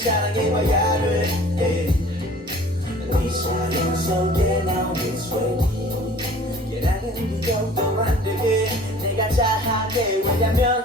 사랑해봐야 돼. Yeah. 네 사랑 속에 나오는 sweaty 얘랑은 이 정도 안 되게 내가 잘하게 왜냐면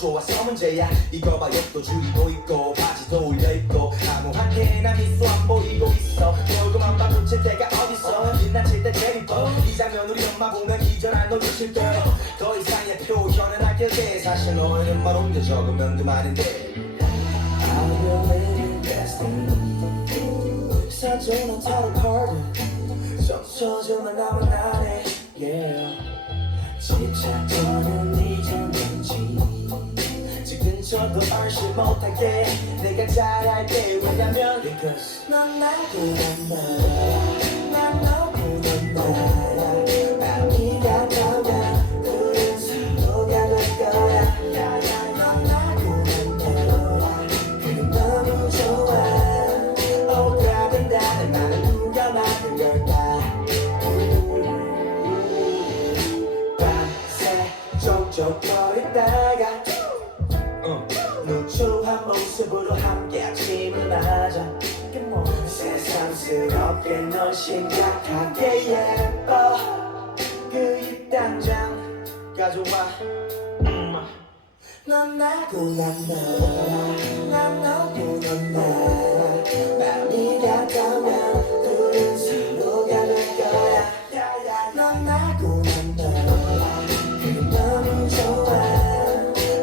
좋아서 문제야. 이거 봐 옆도 줄이고 있고 바지도 올려입고. 아무한테나 미소 안 보이고 있어. 얼굴만 봐 붙일 때가 어딨어? 빛나칠 때 제일 이뻐 이 장면 우리 엄마 보면 기절한 너 유실 때더 이상의 표현은 할게 돼 사실 너희는 말 혼자 적으면 그만인데. I'll be living best 사전은 타로 카드 성서전은 남은 안에. Yeah. 집착처럼 잊었는지 저도 얼씨 못하게 내가 잘할게 왜냐면 Because 넌난 나야 난넌 나야 밤이 가까우면 둘은 서로가 될 거야. 넌 나고 난 나야 그 너무 좋아. 오가된다는 말은 누가 만든 걸까 사랑스럽게 널 심각하게 예뻐. 그입 당장 가져와. 넌 나고 난 너와 난 너고 넌 나와 맘이 같다면 우린 서로 가는 거야. 넌 나고 난 너와 너무 좋아.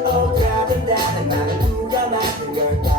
Oh, 가든다는 말은 누가 만든 걸까?